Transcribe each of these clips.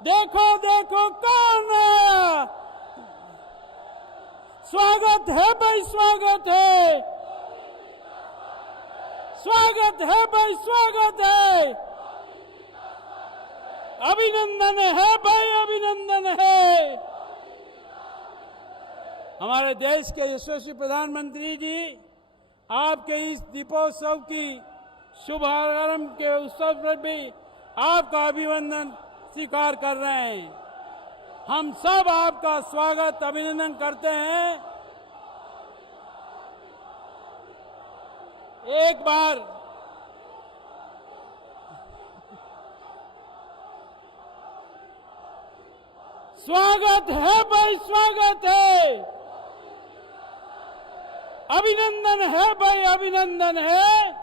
देखो देखो कौन है। स्वागत है भाई, स्वागत है, स्वागत है भाई, स्वागत है। अभिनंदन है भाई, अभिनंदन है। हमारे देश के यशस्वी प्रधानमंत्री जी आपके इस दीपोत्सव की शुभारंभ के उत्सव पर भी आपका अभिनंदन स्वीकार कर रहे हैं। हम सब आपका स्वागत अभिनंदन करते हैं। एक बार स्वागत है भाई, स्वागत है। अभिनंदन है भाई, अभिनंदन है।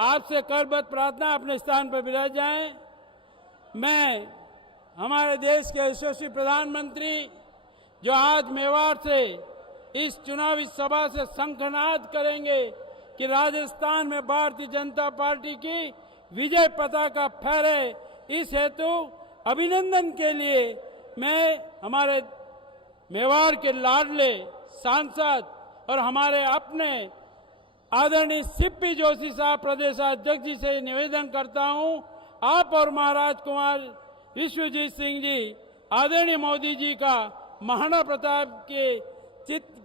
आपसे करबद्ध प्रार्थना, अपने स्थान पर विराज जाएं। मैं हमारे देश के यशस्वी प्रधानमंत्री जो आज मेवाड़ से इस चुनावी सभा से शंखनाद करेंगे कि राजस्थान में भारतीय जनता पार्टी की विजय पताका फहरे, इस हेतु अभिनंदन के लिए मैं हमारे मेवाड़ के लाडले सांसद और हमारे अपने आदरणीय सीपी जोशी साहब प्रदेशाध्यक्ष जी से निवेदन करता हूं, आप और महाराज कुमार विश्वजीत सिंह जी आदरणीय मोदी जी का महाराणा प्रताप के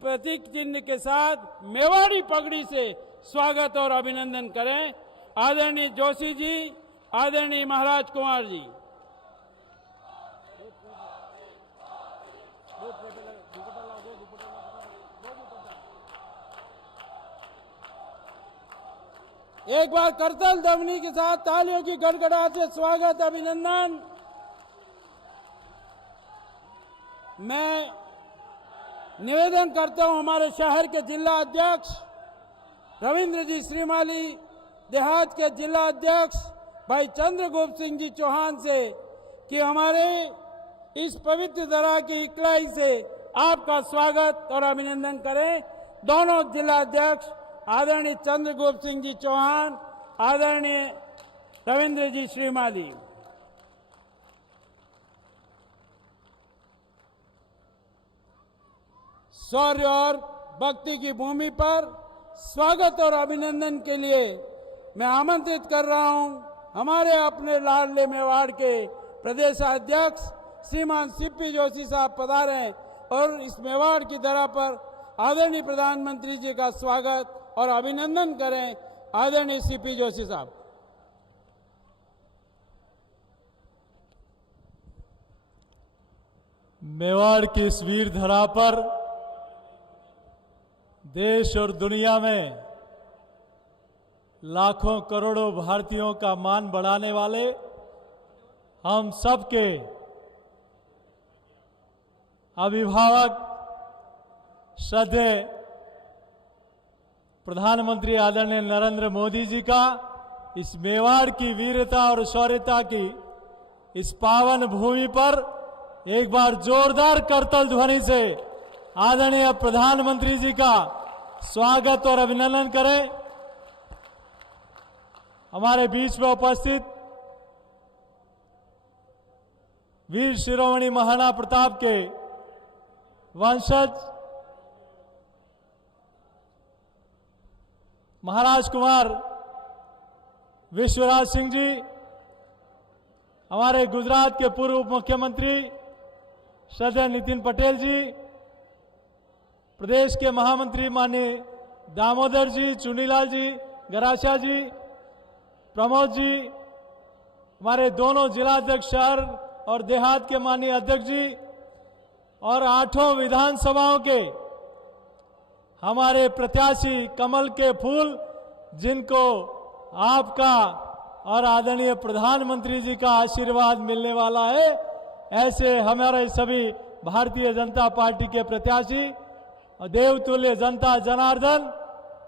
प्रतीक चिन्ह के साथ मेवाड़ी पगड़ी से स्वागत और अभिनंदन करें। आदरणीय जोशी जी, आदरणीय महाराज कुमार जी। एक बार करतल ध्वनि के साथ तालियों की गड़गड़ाहट से स्वागत अभिनंदन। मैं निवेदन करता हूं हमारे शहर के जिला अध्यक्ष रविंद्र जी श्रीमाली, देहात के जिला अध्यक्ष भाई चंद्रगुप्त सिंह जी चौहान से कि हमारे इस पवित्र धरा की इकलाई से आपका स्वागत और अभिनंदन करें। दोनों जिला अध्यक्ष आदरणीय चंद्रगुप्त सिंह जी चौहान, आदरणीय रविंद्र जी श्रीमाली। शौर्य और भक्ति की भूमि पर स्वागत और अभिनंदन के लिए मैं आमंत्रित कर रहा हूं हमारे अपने लाडले मेवाड़ के प्रदेशाध्यक्ष श्रीमान सीपी जोशी साहब पधारें और इस मेवाड़ की धरा पर आदरणीय प्रधानमंत्री जी का स्वागत और अभिनंदन करें। आदरणीय सीपी जोशी साहब। मेवाड़ की इस वीर धरा पर देश और दुनिया में लाखों करोड़ों भारतीयों का मान बढ़ाने वाले हम सबके अभिभावक श्रद्धेय प्रधानमंत्री आदरणीय नरेंद्र मोदी जी का इस मेवाड़ की वीरता और शौर्यता की इस पावन भूमि पर एक बार जोरदार करतल ध्वनि से आदरणीय प्रधानमंत्री जी का स्वागत और अभिनंदन करें। हमारे बीच में उपस्थित वीर शिरोमणि महाराणा प्रताप के वंशज महाराज कुमार विश्वराज सिंह जी, हमारे गुजरात के पूर्व उप मुख्यमंत्री श्रद्धेय नितिन पटेल जी, प्रदेश के महामंत्री माननीय दामोदर जी, चुनीलाल जी, गरासिया जी, प्रमोद जी, हमारे दोनों जिलाध्यक्ष शहर और देहात के माननीय अध्यक्ष जी और 8 विधानसभाओं के हमारे प्रत्याशी कमल के फूल, जिनको आपका और आदरणीय प्रधानमंत्री जी का आशीर्वाद मिलने वाला है, ऐसे हमारे सभी भारतीय जनता पार्टी के प्रत्याशी और देवतुल्य जनता जनार्दन,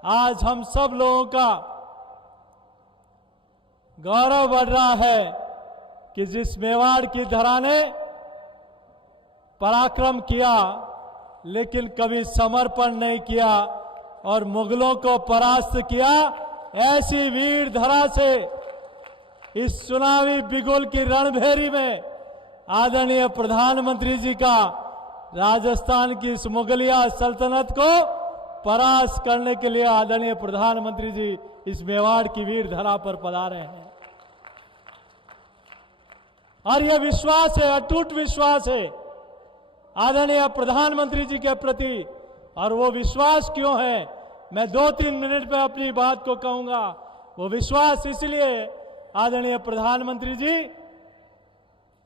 आज हम सब लोगों का गौरव बढ़ रहा है कि जिस मेवाड़ की धरा ने पराक्रम किया लेकिन कभी समर्पण नहीं किया और मुगलों को परास्त किया, ऐसी वीर धरा से इस चुनावी बिगुल की रणभेरी में आदरणीय प्रधानमंत्री जी का राजस्थान की इस मुगलिया सल्तनत को परास्त करने के लिए आदरणीय प्रधानमंत्री जी इस मेवाड़ की वीर धरा पर पधारे हैं। और यह विश्वास है, अटूट विश्वास है आदरणीय प्रधानमंत्री जी के प्रति। और वो विश्वास क्यों है, मैं 2-3 मिनट में अपनी बात को कहूंगा। वो विश्वास इसलिए आदरणीय प्रधानमंत्री जी,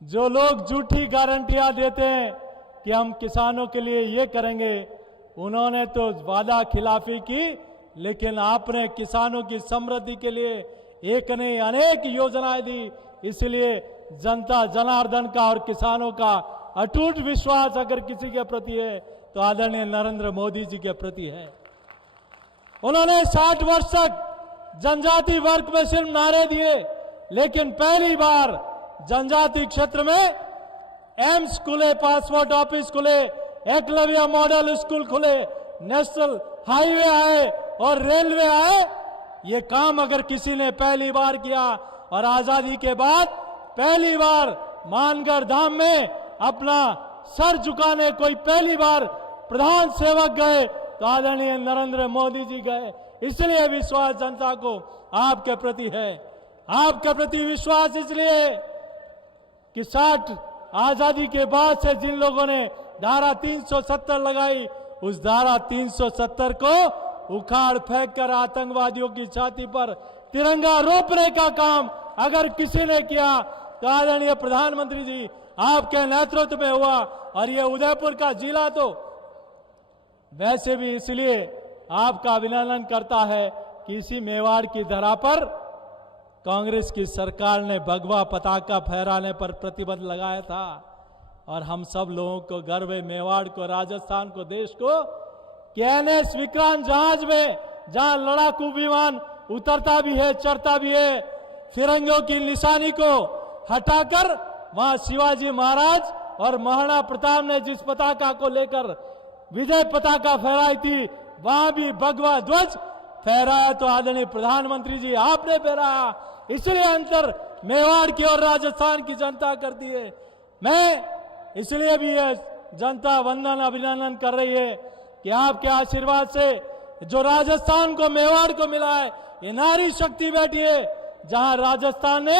जो लोग झूठी गारंटियां देते हैं कि हम किसानों के लिए ये करेंगे, उन्होंने तो वादा खिलाफी की, लेकिन आपने किसानों की समृद्धि के लिए एक नहीं अनेक योजनाएं दी। इसलिए जनता जनार्दन का और किसानों का अटूट विश्वास अगर किसी के प्रति है तो आदरणीय नरेंद्र मोदी जी के प्रति है। उन्होंने 60 वर्ष तक जनजाति वर्ग में सिर्फ नारे दिए, लेकिन पहली बार जनजाति क्षेत्र में एम्स खुले, पासपोर्ट ऑफिस खुले, एकलव्य मॉडल स्कूल खुले, नेशनल हाईवे आए और रेलवे आए। ये काम अगर किसी ने पहली बार किया, और आजादी के बाद पहली बार मानगढ़ धाम में अपना सर झुकाने कोई पहली बार प्रधान सेवक गए तो आदरणीय नरेंद्र मोदी जी गए। इसलिए विश्वास जनता को आपके प्रति है। आपके प्रति विश्वास इसलिए कि 60 आजादी के बाद से जिन लोगों ने धारा 370 लगाई, उस धारा 370 को उखाड़ फेंक कर आतंकवादियों की छाती पर तिरंगा रोपने का काम अगर किसी ने किया तो आदरणीय प्रधानमंत्री जी आपके नेतृत्व में हुआ। और ये उदयपुर का जिला तो वैसे भी इसलिए आपका अभिनंदन करता है कि इसी मेवाड़ की धरा पर कांग्रेस की सरकार ने भगवा पताका फहराने पर प्रतिबंध लगाया था। और हम सब लोगों को गर्व है, मेवाड़ को, राजस्थान को, देश को, कि NS विक्रांत जहाज में जहां लड़ाकू विमान उतरता भी है, चढ़ता भी है, फिरंगियों की निशानी को हटाकर वहां शिवाजी महाराज और महाराणा प्रताप ने जिस पताका को लेकर विजय पताका फहराई थी, वहां भी भगवा ध्वज फहराया तो आदरणीय प्रधानमंत्री जी आपने फहराया। इसलिए अंतर मेवाड़ की और राजस्थान की जनता करती है। मैं इसलिए भी यह जनता वंदन अभिनंदन कर रही है कि आपके आशीर्वाद से जो राजस्थान को, मेवाड़ को मिला है, ये नारी शक्ति बैठी है। जहां राजस्थान ने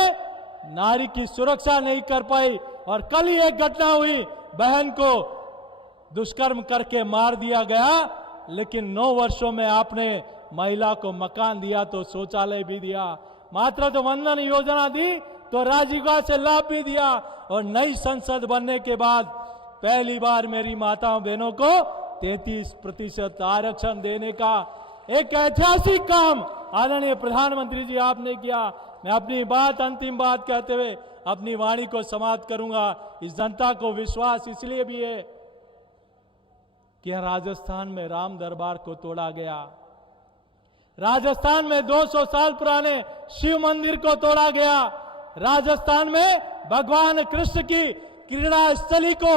नारी की सुरक्षा नहीं कर पाई, और कल ही एक घटना हुई, बहन को दुष्कर्म करके मार दिया गया, लेकिन 9 वर्षों में आपने महिला को मकान दिया तो शौचालय भी दिया, मातृत्व वंदन योजना दी तो राजीव से लाभ भी दिया, और नई संसद बनने के बाद पहली बार मेरी माताओं बहनों को 33% आरक्षण देने का एक ऐतिहासिक काम आदरणीय प्रधानमंत्री जी आपने किया। मैं अपनी बात, अंतिम बात कहते हुए अपनी वाणी को समाप्त करूंगा। इस जनता को विश्वास इसलिए भी है कि राजस्थान में राम दरबार को तोड़ा गया, राजस्थान में 200 साल पुराने शिव मंदिर को तोड़ा गया, राजस्थान में भगवान कृष्ण की क्रीड़ा स्थली को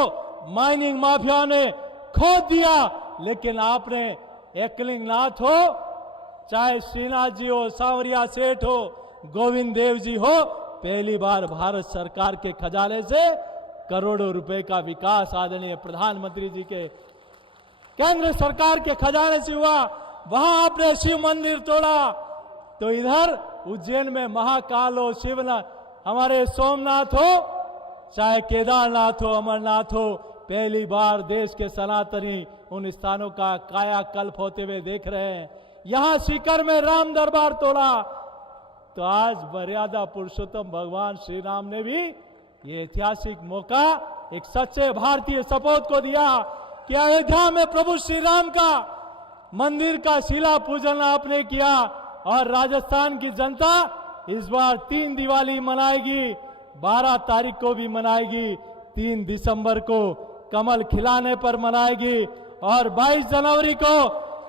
माइनिंग माफिया ने खोद दिया। लेकिन आपने एकलिंग नाथ हो, चाहे श्रीनाथ जी हो, सांवरिया सेठ हो, गोविंद देव जी हो, पहली बार भारत सरकार के खजाने से करोड़ों रुपए का विकास आदरणीय प्रधानमंत्री जी के केंद्र सरकार के खजाने से हुआ। वहां आपने शिव मंदिर तोड़ा तो इधर उज्जैन में महाकाल हो, शिवनाथ, हमारे सोमनाथ हो, चाहे केदारनाथ हो, अमरनाथ हो, पहली बार देश के सनातनी उन स्थानों का कायाकल्प होते हुए देख रहे हैं। यहां सीकर में राम दरबार तोड़ा तो आज मर्यादा पुरुषोत्तम भगवान श्री राम ने भी ये ऐतिहासिक मौका एक सच्चे भारतीय सपूत को दिया कि अयोध्या में प्रभु श्री राम का मंदिर का शिला पूजन आपने किया। और राजस्थान की जनता इस बार 3 दिवाली मनाएगी, 12 तारीख को भी मनाएगी, 3 दिसंबर को कमल खिलाने पर मनाएगी, और 22 जनवरी को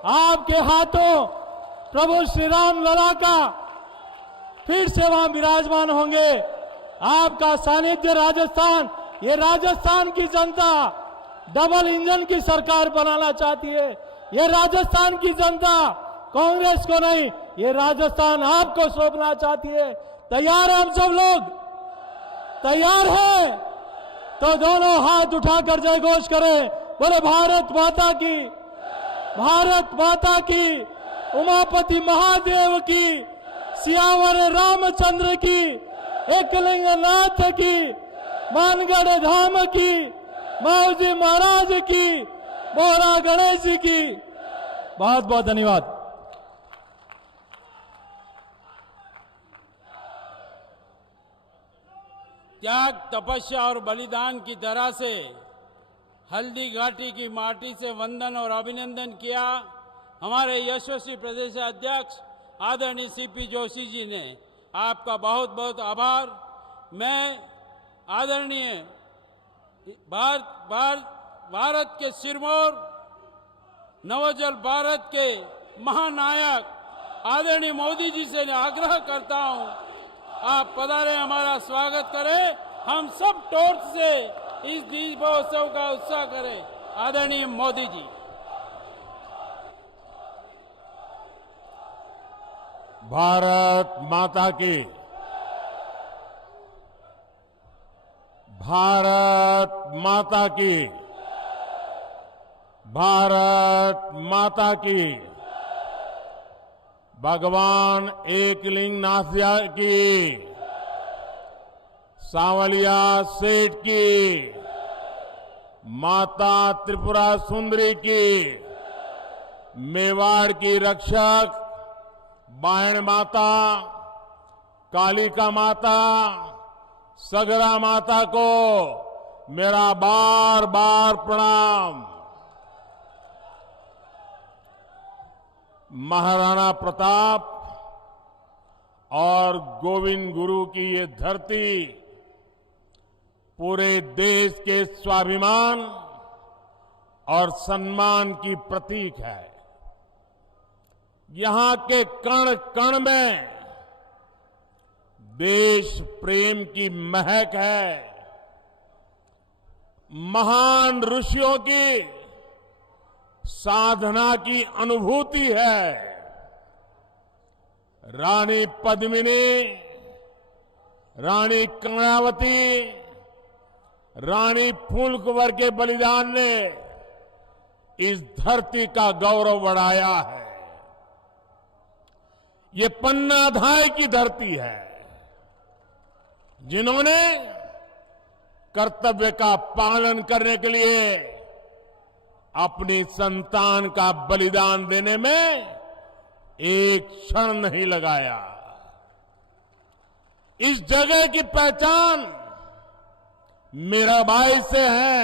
आपके हाथों प्रभु श्री राम लला का फिर से वहां विराजमान होंगे। आपका सानिध्य राजस्थान, ये राजस्थान की जनता डबल इंजन की सरकार बनाना चाहती है। ये राजस्थान की जनता कांग्रेस को नहीं, ये राजस्थान आपको सौंपना चाहती है। तैयार है हम सब लोग? तैयार है तो दोनों हाथ उठाकर जय घोष करें। बोले भारत माता की, भारत माता की, उमापति महादेव की, सियावर रामचंद्र की, एकलिंग नाथ की, मानगढ़ धाम की, माऊजी महाराज की, बोरा गणेश जी की। बहुत बहुत धन्यवाद। त्याग, तपस्या और बलिदान की तरह से हल्दी घाटी की माटी से वंदन और अभिनंदन किया हमारे यशस्वी प्रदेश अध्यक्ष आदरणीय सीपी जोशी जी ने। आपका बहुत बहुत आभार। मैं आदरणीय भारत के सिरमौर नवोजल भारत के महानायक आदरणीय मोदी जी से आग्रह करता हूं, आप पधारे, हमारा स्वागत करें। हम सब टॉर्च से इस दीपोत्सव का उत्साह करें। आदरणीय मोदी जी। भारत माता की, भारत माता की, भारत माता की, भगवान एकलिंग नाथ की, सांवलिया सेठ की, माता त्रिपुरा सुंदरी की, मेवाड़ की रक्षक बायण माता, कालिका माता, सगरा माता को मेरा बार बार प्रणाम। महाराणा प्रताप और गोविंद गुरु की ये धरती पूरे देश के स्वाभिमान और सम्मान की प्रतीक है। यहां के कण कण में देश प्रेम की महक है। महान ऋषियों की साधना की अनुभूति है। रानी पद्मिनी, रानी कर्णावती, रानी फूलकुंवर के बलिदान ने इस धरती का गौरव बढ़ाया है। ये पन्नाधाय की धरती है, जिन्होंने कर्तव्य का पालन करने के लिए अपनी संतान का बलिदान देने में एक क्षण नहीं लगाया। इस जगह की पहचान मीराबाई से है।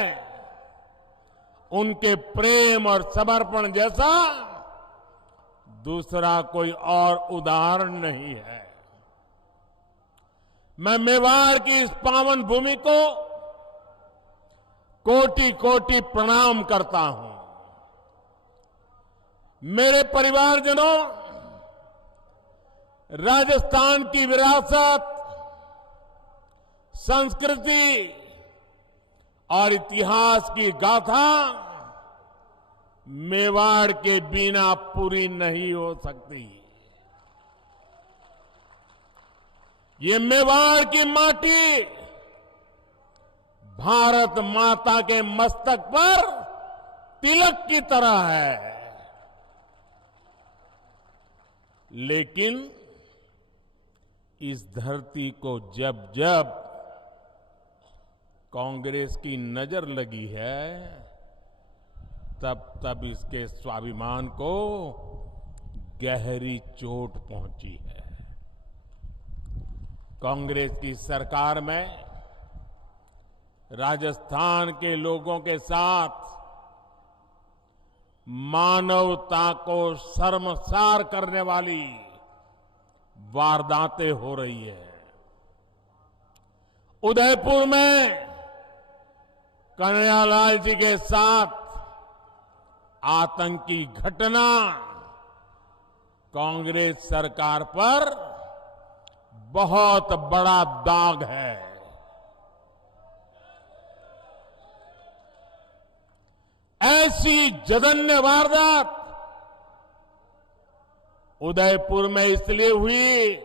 उनके प्रेम और समर्पण जैसा दूसरा कोई और उदाहरण नहीं है। मैं मेवाड़ की इस पावन भूमि को कोटि कोटि प्रणाम करता हूं। मेरे परिवारजनों, राजस्थान की विरासत, संस्कृति और इतिहास की गाथा मेवाड़ के बिना पूरी नहीं हो सकती। ये मेवाड़ की माटी भारत माता के मस्तक पर तिलक की तरह है। लेकिन इस धरती को जब जब कांग्रेस की नजर लगी है, तब तब इसके स्वाभिमान को गहरी चोट पहुंची है। कांग्रेस की सरकार में राजस्थान के लोगों के साथ मानवता को शर्मसार करने वाली वारदातें हो रही है। उदयपुर में कन्हैयालाल जी के साथ आतंकी घटना कांग्रेस सरकार पर बहुत बड़ा दाग है। ऐसी जघन्य वारदात उदयपुर में इसलिए हुई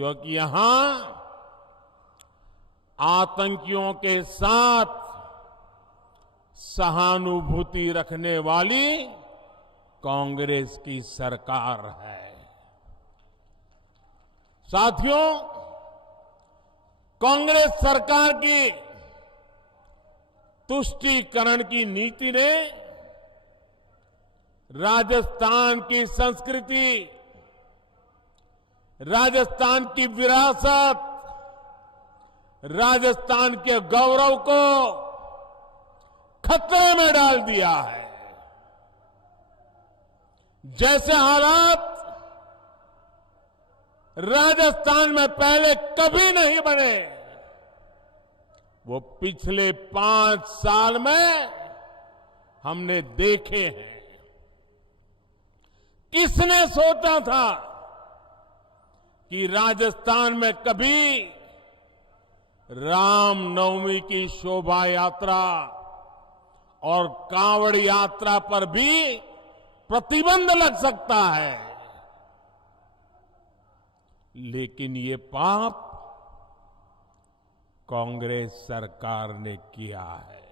क्योंकि यहां आतंकियों के साथ सहानुभूति रखने वाली कांग्रेस की सरकार है। साथियों, कांग्रेस सरकार की तुष्टीकरण की नीति ने राजस्थान की संस्कृति, राजस्थान की विरासत, राजस्थान के गौरव को खतरे में डाल दिया है। जैसे हालात राजस्थान में पहले कभी नहीं बने, वो पिछले 5 साल में हमने देखे हैं। किसने सोचा था कि राजस्थान में कभी रामनवमी की शोभा यात्रा और कांवड़ यात्रा पर भी प्रतिबंध लग सकता है। लेकिन ये पाप कांग्रेस सरकार ने किया है।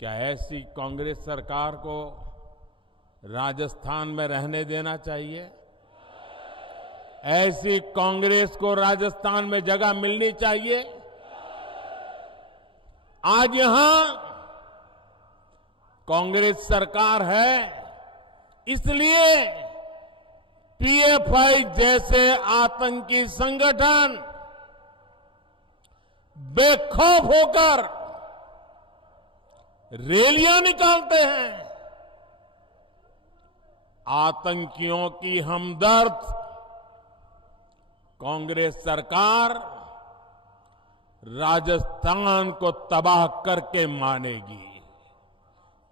क्या ऐसी कांग्रेस सरकार को राजस्थान में रहने देना चाहिए? ऐसी कांग्रेस को राजस्थान में जगह मिलनी चाहिए? आज यहां कांग्रेस सरकार है, इसलिए पीएफआई जैसे आतंकी संगठन बेखौफ होकर रैलियां निकालते हैं। आतंकियों की हमदर्द कांग्रेस सरकार राजस्थान को तबाह करके मानेगी।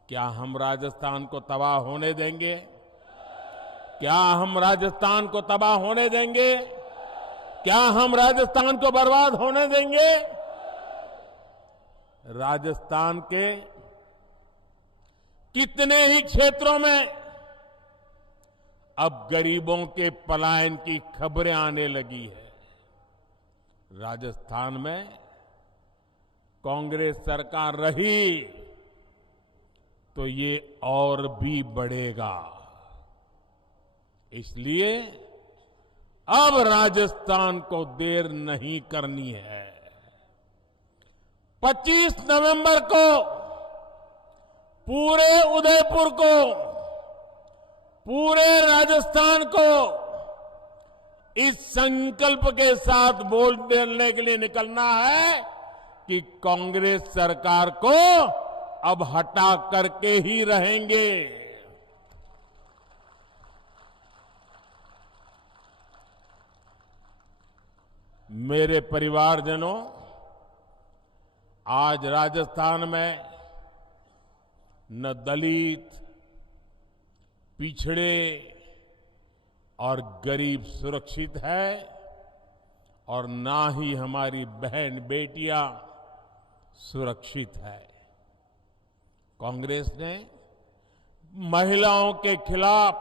क्या हम राजस्थान को तबाह होने देंगे? क्या हम राजस्थान को तबाह होने देंगे? क्या हम राजस्थान को बर्बाद होने देंगे? राजस्थान के कितने ही क्षेत्रों में अब गरीबों के पलायन की खबरें आने लगी है। राजस्थान में कांग्रेस सरकार रही तो ये और भी बढ़ेगा। इसलिए अब राजस्थान को देर नहीं करनी है। 25 नवंबर को पूरे उदयपुर को, पूरे राजस्थान को इस संकल्प के साथ वोट देने के लिए निकलना है कि कांग्रेस सरकार को अब हटा करके ही रहेंगे। मेरे परिवारजनों, आज राजस्थान में न दलित, पिछड़े और गरीब सुरक्षित है और ना ही हमारी बहन बेटियां सुरक्षित है। कांग्रेस ने महिलाओं के खिलाफ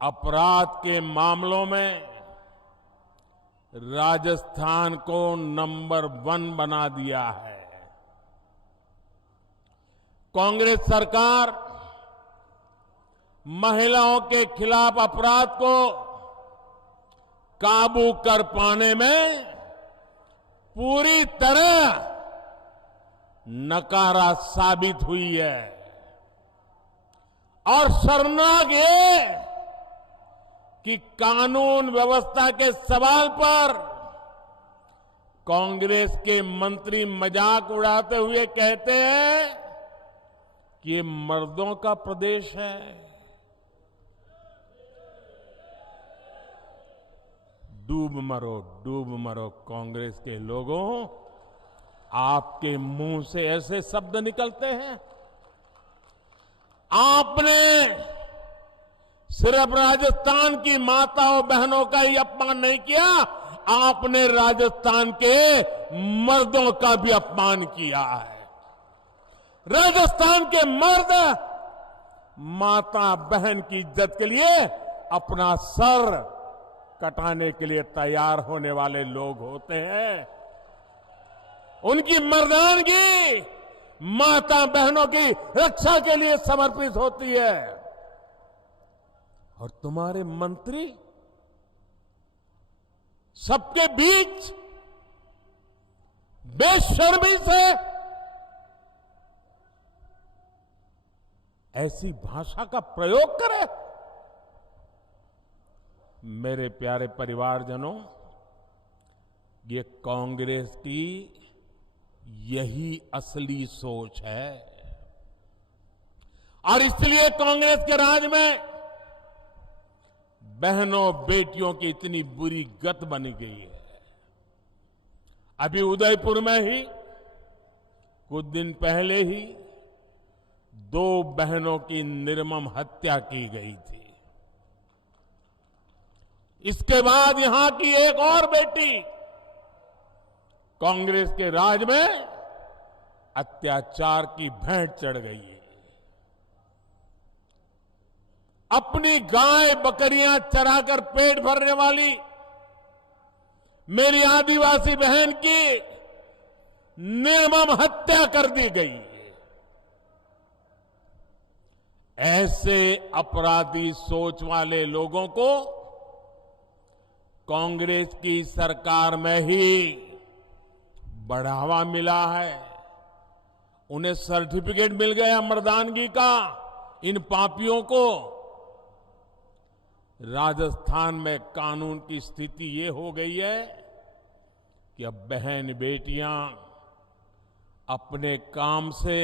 अपराध के मामलों में राजस्थान को नंबर 1 बना दिया है। कांग्रेस सरकार महिलाओं के खिलाफ अपराध को काबू कर पाने में पूरी तरह नकारा साबित हुई है। और शर्मनाक ये कि कानून व्यवस्था के सवाल पर कांग्रेस के मंत्री मजाक उड़ाते हुए कहते हैं कि ये मर्दों का प्रदेश है। डूब मरो कांग्रेस के लोगों, आपके मुंह से ऐसे शब्द निकलते हैं। आपने सिर्फ राजस्थान की माताओं बहनों का ही अपमान नहीं किया, आपने राजस्थान के मर्दों का भी अपमान किया है। राजस्थान के मर्द माता बहन की इज्जत के लिए अपना सर कटाने के लिए तैयार होने वाले लोग होते हैं। उनकी मर्दानगी माता बहनों की रक्षा के लिए समर्पित होती है। और तुम्हारे मंत्री सबके बीच बेशर्मी से ऐसी भाषा का प्रयोग करे। मेरे प्यारे परिवारजनों, ये कांग्रेस की यही असली सोच है और इसलिए कांग्रेस के राज में बहनों बेटियों की इतनी बुरी गत बनी गई है। अभी उदयपुर में ही कुछ दिन पहले ही 2 बहनों की निर्मम हत्या की गई थी। इसके बाद यहां की एक और बेटी कांग्रेस के राज में अत्याचार की भेंट चढ़ गई है। अपनी गाय बकरियां चराकर पेट भरने वाली मेरी आदिवासी बहन की निर्मम हत्या कर दी गई। ऐसे अपराधी सोच वाले लोगों को कांग्रेस की सरकार में ही बढ़ावा मिला है। उन्हें सर्टिफिकेट मिल गया मर्दानगी का। इन पापियों को राजस्थान में कानून की स्थिति ये हो गई है कि अब बहन बेटियां अपने काम से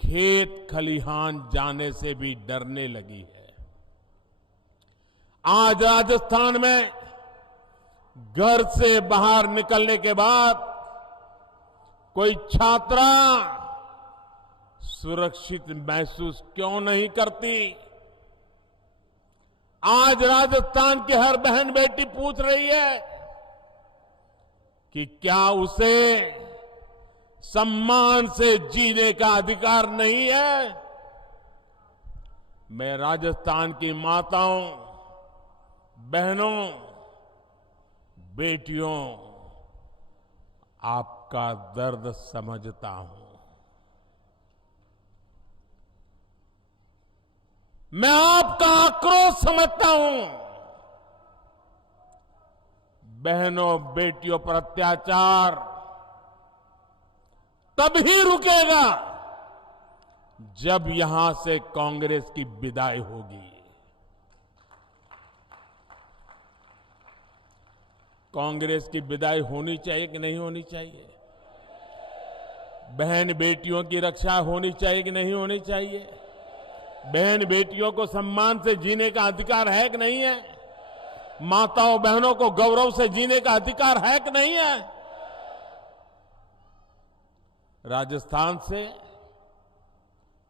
खेत खलिहान जाने से भी डरने लगी है। आज राजस्थान में घर से बाहर निकलने के बाद कोई छात्रा सुरक्षित महसूस क्यों नहीं करती? आज राजस्थान की हर बहन बेटी पूछ रही है कि क्या उसे सम्मान से जीने का अधिकार नहीं है? मैं राजस्थान की माताओं, बहनों, बेटियों, आपका दर्द समझता हूं। मैं आपका आक्रोश समझता हूं। बहनों बेटियों पर अत्याचार तभी रुकेगा जब यहां से कांग्रेस की विदाई होगी। कांग्रेस की विदाई होनी चाहिए कि नहीं होनी चाहिए? बहन बेटियों की रक्षा होनी चाहिए कि नहीं होनी चाहिए? बहन बेटियों को सम्मान से जीने का अधिकार है कि नहीं है? माताओं बहनों को गौरव से जीने का अधिकार है कि नहीं है? राजस्थान से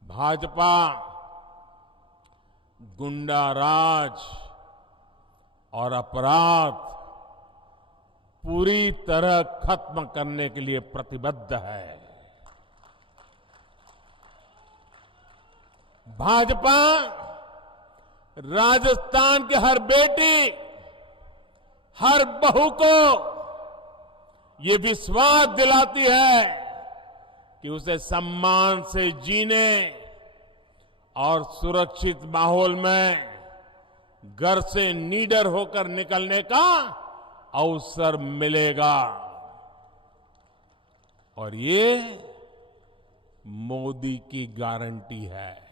भाजपा गुंडा राज और अपराध पूरी तरह खत्म करने के लिए प्रतिबद्ध है। भाजपा राजस्थान की हर बेटी, हर बहू को ये विश्वास दिलाती है कि उसे सम्मान से जीने और सुरक्षित माहौल में घर से निडर होकर निकलने का अवसर मिलेगा। और ये मोदी की गारंटी है।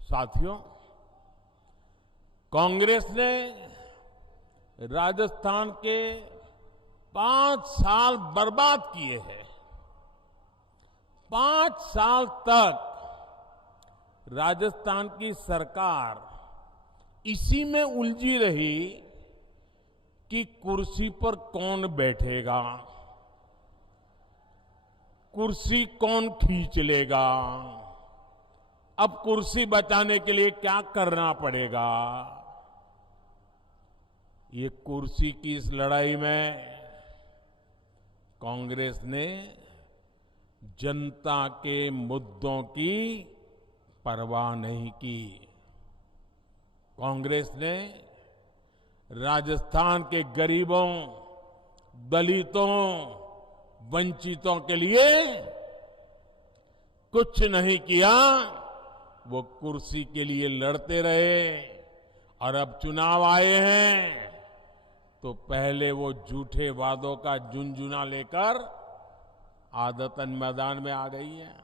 साथियों, कांग्रेस ने राजस्थान के 5 साल बर्बाद किए हैं। 5 साल तक राजस्थान की सरकार इसी में उलझी रही कि कुर्सी पर कौन बैठेगा, कुर्सी कौन खींच लेगा, अब कुर्सी बचाने के लिए क्या करना पड़ेगा। ये कुर्सी की इस लड़ाई में कांग्रेस ने जनता के मुद्दों की परवाह नहीं की। कांग्रेस ने राजस्थान के गरीबों, दलितों, वंचितों के लिए कुछ नहीं किया। वो कुर्सी के लिए लड़ते रहे और अब चुनाव आए हैं तो पहले वो झूठे वादों का झुनझुना लेकर आदतन मैदान में आ गई है।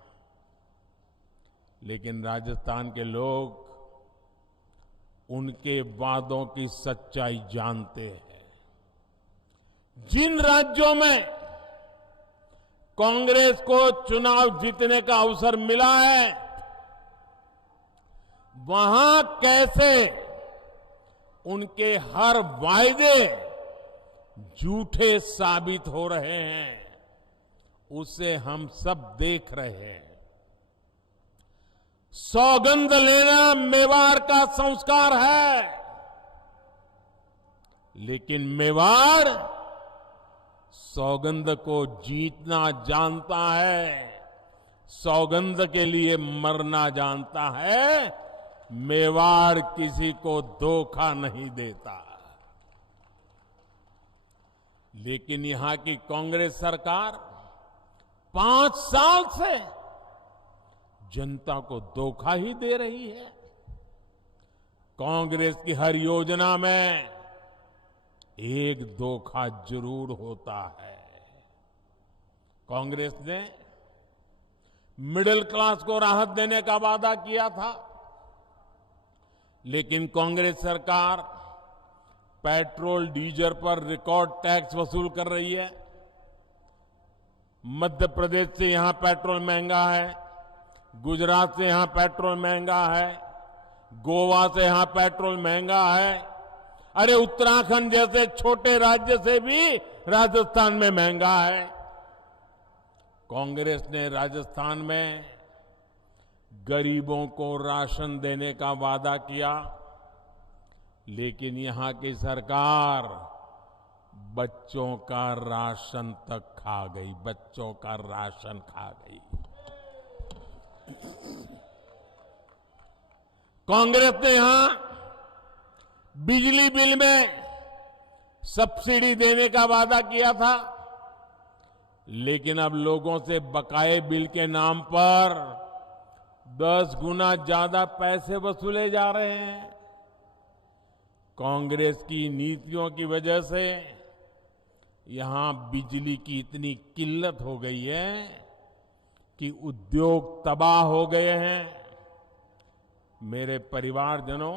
लेकिन राजस्थान के लोग उनके वादों की सच्चाई जानते हैं। जिन राज्यों में कांग्रेस को चुनाव जीतने का अवसर मिला है, वहां कैसे उनके हर वायदे झूठे साबित हो रहे हैं, उसे हम सब देख रहे हैं। सौगंध लेना मेवाड़ का संस्कार है, लेकिन मेवाड़ सौगंध को जीतना जानता है, सौगंध के लिए मरना जानता है। मेवाड़ किसी को धोखा नहीं देता। लेकिन यहां की कांग्रेस सरकार 5 साल से जनता को धोखा ही दे रही है। कांग्रेस की हर योजना में एक धोखा जरूर होता है। कांग्रेस ने मिडिल क्लास को राहत देने का वादा किया था, लेकिन कांग्रेस सरकार पेट्रोल डीजल पर रिकॉर्ड टैक्स वसूल कर रही है। मध्य प्रदेश से यहां पेट्रोल महंगा है, गुजरात से यहां पेट्रोल महंगा है, गोवा से यहां पेट्रोल महंगा है। अरे उत्तराखंड जैसे छोटे राज्य से भी राजस्थान में महंगा है। कांग्रेस ने राजस्थान में गरीबों को राशन देने का वादा किया, लेकिन यहां की सरकार बच्चों का राशन तक खा गई, बच्चों का राशन खा गई। कांग्रेस ने यहां बिजली बिल में सब्सिडी देने का वादा किया था, लेकिन अब लोगों से बकाये बिल के नाम पर 10 गुना ज्यादा पैसे वसूले जा रहे हैं। कांग्रेस की नीतियों की वजह से यहां बिजली की इतनी किल्लत हो गई है कि उद्योग तबाह हो गए हैं। मेरे परिवारजनों,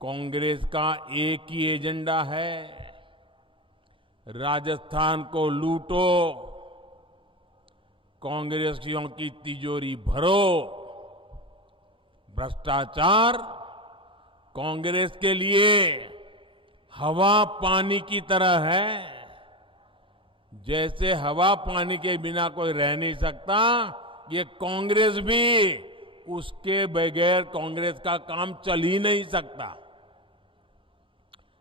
कांग्रेस का एक ही एजेंडा है, राजस्थान को लूटो, कांग्रेसियों की तिजोरी भरो। भ्रष्टाचार कांग्रेस के लिए हवा पानी की तरह है। जैसे हवा पानी के बिना कोई रह नहीं सकता, ये कांग्रेस भी उसके बगैर कांग्रेस का काम चल ही नहीं सकता।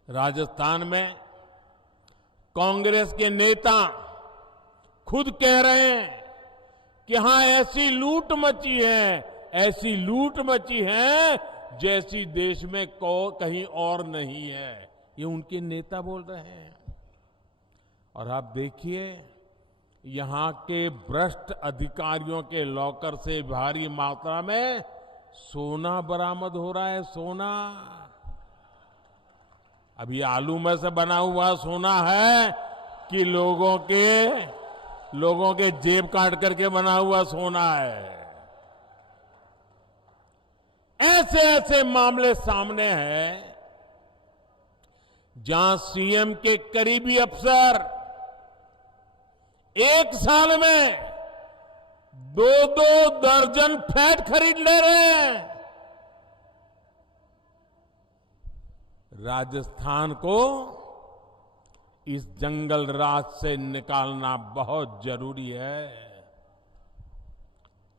राजस्थान में कांग्रेस के नेता खुद कह रहे हैं कि हां ऐसी लूट मची है, ऐसी लूट मची है जैसी देश में कहीं और नहीं है। ये उनके नेता बोल रहे हैं। और आप देखिए, यहां के भ्रष्ट अधिकारियों के लॉकर से भारी मात्रा में सोना बरामद हो रहा है। सोना अभी आलू में से बना हुआ सोना है कि लोगों के जेब काट करके बना हुआ सोना है। ऐसे ऐसे मामले सामने हैं जहां सीएम के करीबी अफसर एक साल में 2-2 दर्जन फ्लैट खरीद ले रहे हैं। राजस्थान को इस जंगल राज से निकालना बहुत जरूरी है।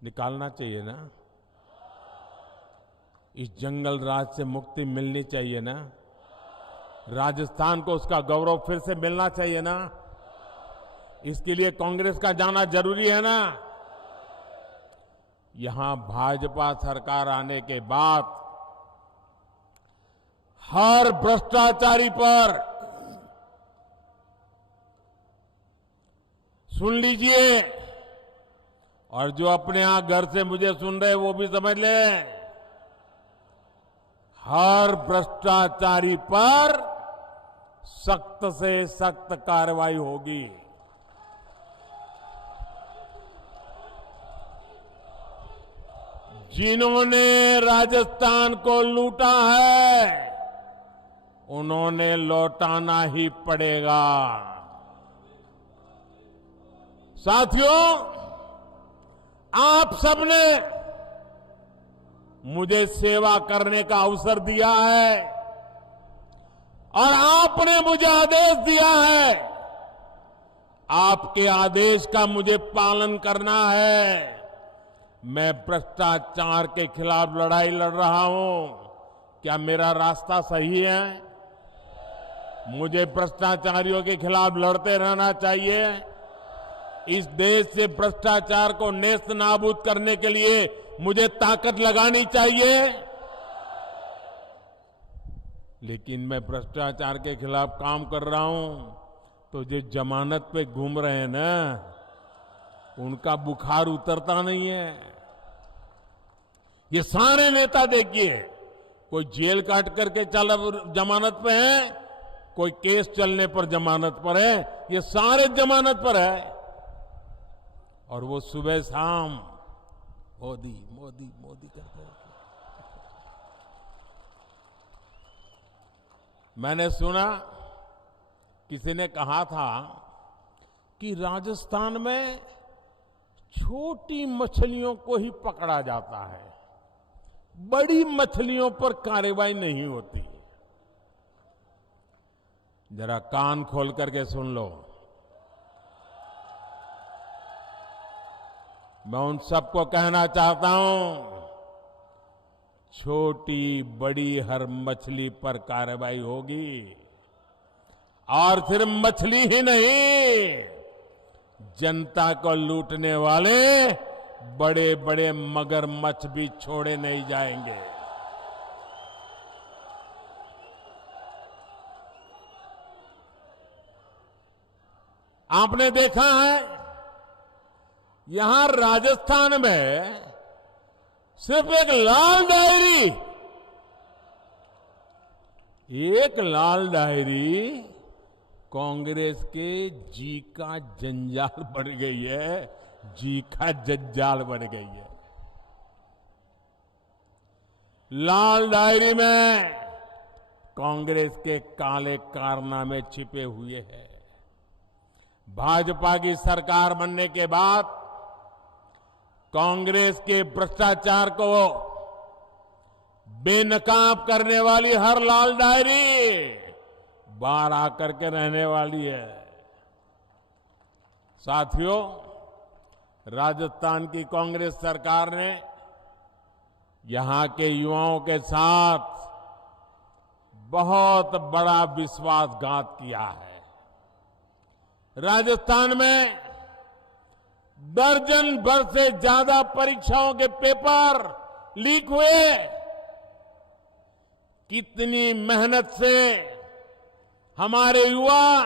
निकालना चाहिए ना? इस जंगल राज से मुक्ति मिलनी चाहिए ना? राजस्थान को उसका गौरव फिर से मिलना चाहिए ना। इसके लिए कांग्रेस का जाना जरूरी है ना। यहां भाजपा सरकार आने के बाद हर भ्रष्टाचारी पर, सुन लीजिए, और जो अपने यहां घर से मुझे सुन रहे वो भी समझ लें, हर भ्रष्टाचारी पर सख्त से सख्त कार्रवाई होगी। जिन्होंने राजस्थान को लूटा है उन्होंने लौटाना ही पड़ेगा। साथियों, आप सबने मुझे सेवा करने का अवसर दिया है और आपने मुझे आदेश दिया है। आपके आदेश का मुझे पालन करना है। मैं भ्रष्टाचार के खिलाफ लड़ाई लड़ रहा हूं। क्या मेरा रास्ता सही है? मुझे भ्रष्टाचारियों के खिलाफ लड़ते रहना चाहिए। इस देश से भ्रष्टाचार को नेस्त नाबूद करने के लिए मुझे ताकत लगानी चाहिए। लेकिन मैं भ्रष्टाचार के खिलाफ काम कर रहा हूं तो जो जमानत पे घूम रहे हैं ना, उनका बुखार उतरता नहीं है। ये सारे नेता देखिए, कोई जेल काट करके जमानत पे है, कोई केस चलने पर जमानत पर है, ये सारे जमानत पर है। और वो सुबह शाम मोदी मोदी मोदी करते हैं। मैंने सुना किसी ने कहा था कि राजस्थान में छोटी मछलियों को ही पकड़ा जाता है, बड़ी मछलियों पर कार्रवाई नहीं होती। जरा कान खोल करके सुन लो। मैं उन सबको कहना चाहता हूं, छोटी बड़ी हर मछली पर कार्रवाई होगी। और सिर्फ मछली ही नहीं, जनता को लूटने वाले बड़े बड़े मगरमच्छ भी छोड़े नहीं जाएंगे। आपने देखा है, यहां राजस्थान में सिर्फ एक लाल डायरी कांग्रेस के जी का जंजाल बन गई है, जी का जंजाल बन गई है। लाल डायरी में कांग्रेस के काले कारनामे छिपे हुए हैं। भाजपा की सरकार बनने के बाद कांग्रेस के भ्रष्टाचार को बेनकाब करने वाली हर लाल डायरी बाहर आकर के रहने वाली है। साथियों, राजस्थान की कांग्रेस सरकार ने यहां के युवाओं के साथ बहुत बड़ा विश्वासघात किया है। राजस्थान में दर्जन भर से ज्यादा परीक्षाओं के पेपर लीक हुए। कितनी मेहनत से हमारे युवा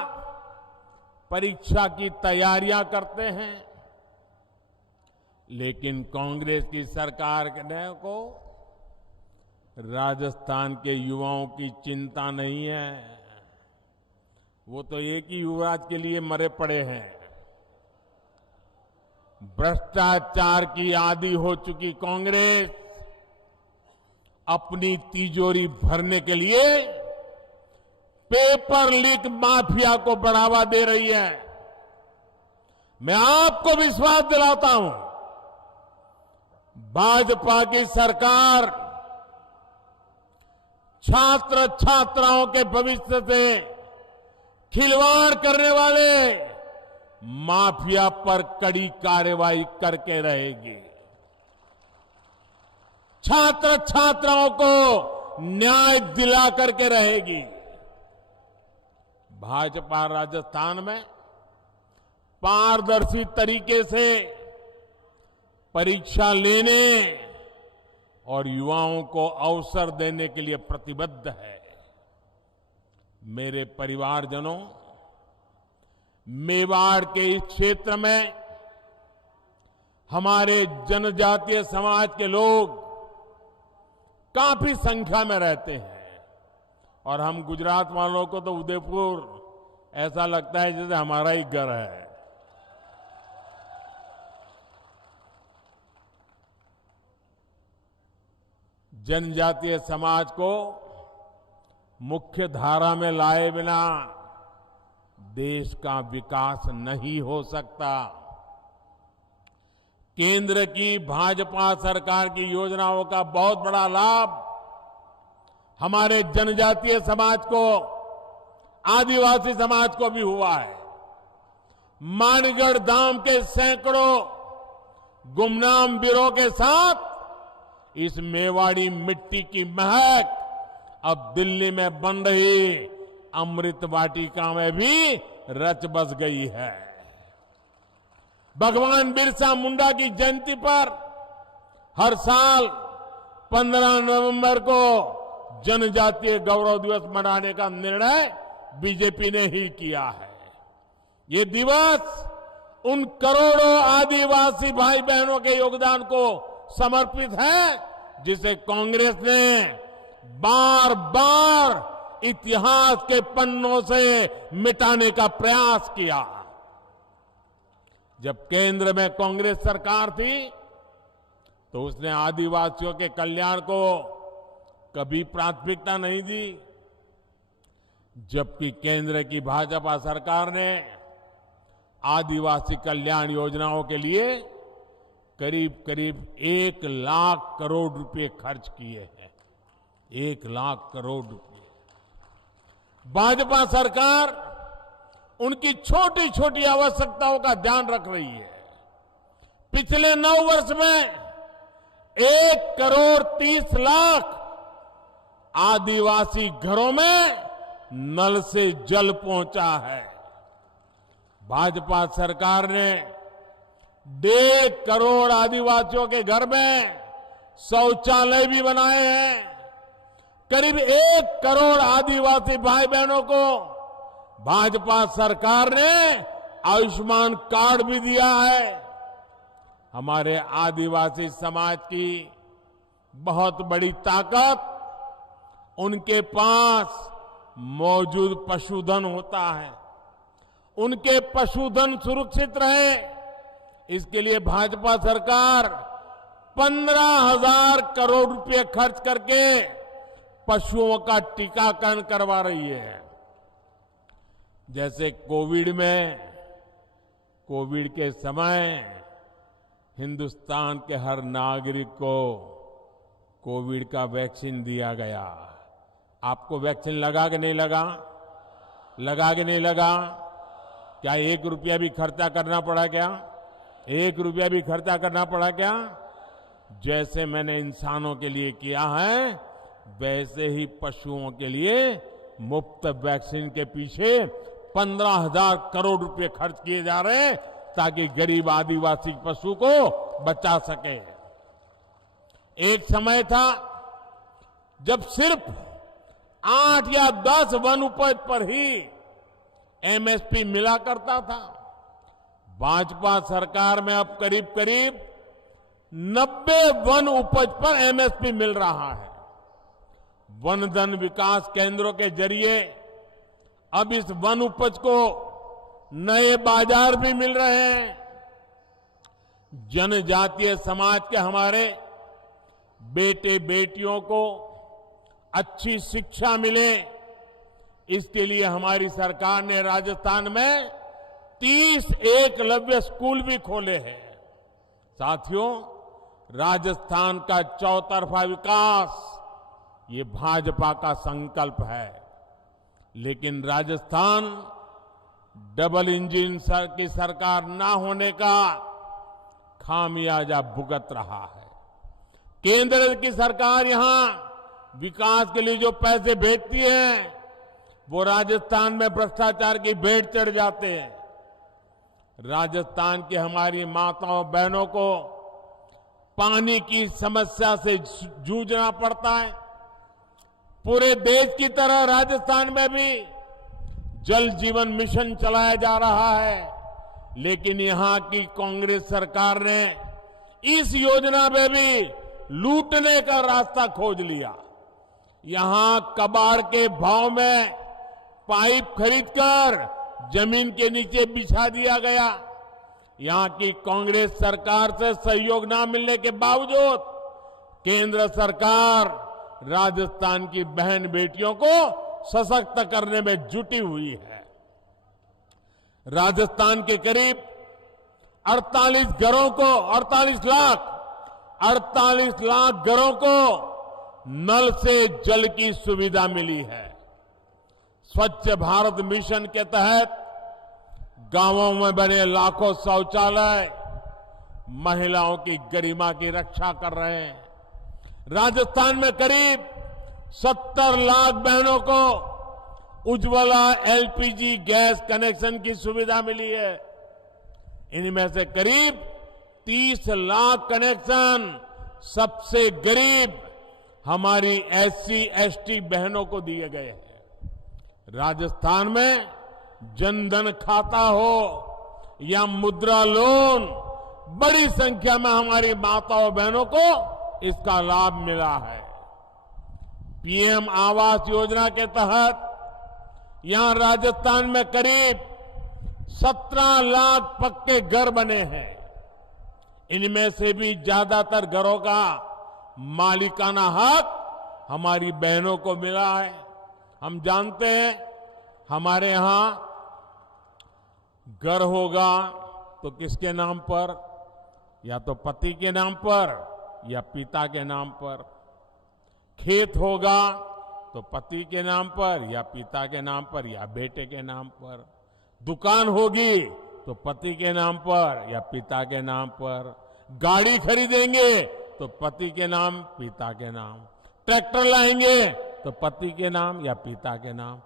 परीक्षा की तैयारियां करते हैं, लेकिन कांग्रेस की सरकार को राजस्थान के युवाओं की चिंता नहीं है। वो तो एक ही युवराज के लिए मरे पड़े हैं। भ्रष्टाचार की आदी हो चुकी कांग्रेस अपनी तिजोरी भरने के लिए पेपर लीक माफिया को बढ़ावा दे रही है। मैं आपको विश्वास दिलाता हूं, भाजपा की सरकार छात्र छात्राओं के भविष्य से खिलवाड़ करने वाले माफिया पर कड़ी कार्रवाई करके रहेगी। छात्र छात्राओं को न्याय दिला करके रहेगी। भाजपा राजस्थान में पारदर्शी तरीके से परीक्षा लेने और युवाओं को अवसर देने के लिए प्रतिबद्ध है। मेरे परिवारजनों, मेवाड़ के इस क्षेत्र में हमारे जनजातीय समाज के लोग काफी संख्या में रहते हैं और हम गुजरात वालों को तो उदयपुर ऐसा लगता है जैसे हमारा ही घर है। जनजातीय समाज को मुख्य धारा में लाए बिना देश का विकास नहीं हो सकता। केंद्र की भाजपा सरकार की योजनाओं का बहुत बड़ा लाभ हमारे जनजातीय समाज को, आदिवासी समाज को भी हुआ है। मानगढ़ धाम के सैकड़ों गुमनाम वीरों के साथ इस मेवाड़ी मिट्टी की महक अब दिल्ली में बन रही अमृत वाटिका में भी रच बस गई है। भगवान बिरसा मुंडा की जयंती पर हर साल 15 नवंबर को जनजातीय गौरव दिवस मनाने का निर्णय बीजेपी ने ही किया है। ये दिवस उन करोड़ों आदिवासी भाई बहनों के योगदान को समर्पित है जिसे कांग्रेस ने बार बार इतिहास के पन्नों से मिटाने का प्रयास किया। जब केंद्र में कांग्रेस सरकार थी तो उसने आदिवासियों के कल्याण को कभी प्राथमिकता नहीं दी, जबकि केंद्र की भाजपा सरकार ने आदिवासी कल्याण योजनाओं के लिए करीब करीब 1 लाख करोड़ रुपए खर्च किए हैं। 1 लाख करोड़ रुपए। भाजपा सरकार उनकी छोटी छोटी आवश्यकताओं का ध्यान रख रही है। पिछले 9 वर्ष में 1 करोड़ 30 लाख आदिवासी घरों में नल से जल पहुंचा है। भाजपा सरकार ने 1.5 करोड़ आदिवासियों के घर में शौचालय भी बनाए हैं। करीब 1 करोड़ आदिवासी भाई बहनों को भाजपा सरकार ने आयुष्मान कार्ड भी दिया है। हमारे आदिवासी समाज की बहुत बड़ी ताकत उनके पास मौजूद पशुधन होता है। उनके पशुधन सुरक्षित रहे, इसके लिए भाजपा सरकार 15,000 करोड़ रुपए खर्च करके पशुओं का टीकाकरण करवा रही है। जैसे कोविड के समय हिंदुस्तान के हर नागरिक को कोविड का वैक्सीन दिया गया। आपको वैक्सीन लगा कि नहीं लगा? लगा कि नहीं लगा? क्या 1 रुपया भी खर्चा करना पड़ा क्या? 1 रुपया भी खर्चा करना पड़ा क्या? जैसे मैंने इंसानों के लिए किया है, वैसे ही पशुओं के लिए मुफ्त वैक्सीन के पीछे 15,000 करोड़ रुपए खर्च किए जा रहे हैं ताकि गरीब आदिवासी पशु को बचा सके। एक समय था जब सिर्फ 8 या 10 वन उपज पर ही एमएसपी मिला करता था। भाजपा सरकार में अब करीब करीब 90 वन उपज पर एमएसपी मिल रहा है। वन धन विकास केंद्रों के जरिए अब इस वन उपज को नए बाजार भी मिल रहे हैं। जनजातीय समाज के हमारे बेटे बेटियों को अच्छी शिक्षा मिले, इसके लिए हमारी सरकार ने राजस्थान में 30 एकलव्य स्कूल भी खोले हैं। साथियों, राजस्थान का चौतरफा विकास ये भाजपा का संकल्प है, लेकिन राजस्थान डबल इंजन की सरकार ना होने का खामियाजा भुगत रहा है। केंद्र की सरकार यहां विकास के लिए जो पैसे भेजती है वो राजस्थान में भ्रष्टाचार की भेंट चढ़ जाते हैं। राजस्थान की हमारी माताओं बहनों को पानी की समस्या से जूझना पड़ता है। पूरे देश की तरह राजस्थान में भी जल जीवन मिशन चलाया जा रहा है, लेकिन यहां की कांग्रेस सरकार ने इस योजना में भी लूटने का रास्ता खोज लिया। यहां कबाड़ के भाव में पाइप खरीदकर जमीन के नीचे बिछा दिया गया। यहां की कांग्रेस सरकार से सहयोग न मिलने के बावजूद केंद्र सरकार राजस्थान की बहन बेटियों को सशक्त करने में जुटी हुई है। राजस्थान के करीब 48 लाख घरों को नल से जल की सुविधा मिली है। स्वच्छ भारत मिशन के तहत गांवों में बने लाखों शौचालय महिलाओं की गरिमा की रक्षा कर रहे हैं। राजस्थान में करीब 70 लाख बहनों को उज्ज्वला एलपीजी गैस कनेक्शन की सुविधा मिली है। इनमें से करीब 30 लाख कनेक्शन सबसे गरीब हमारी एससी एसटी बहनों को दिए गए हैं। राजस्थान में जनधन खाता हो या मुद्रा लोन, बड़ी संख्या में हमारी माताओं बहनों को इसका लाभ मिला है। पीएम आवास योजना के तहत यहां राजस्थान में करीब 17 लाख पक्के घर बने हैं। इनमें से भी ज्यादातर घरों का मालिकाना हक हमारी बहनों को मिला है। हम जानते हैं हमारे यहां घर होगा तो किसके नाम पर, या तो पति के नाम पर या पिता के नाम पर। खेत होगा तो पति के नाम पर या पिता के नाम पर या बेटे के नाम पर। दुकान होगी तो पति के नाम पर या पिता के नाम पर। गाड़ी खरीदेंगे तो पति के नाम पिता के नाम। ट्रैक्टर लाएंगे तो पति के नाम या पिता के नाम।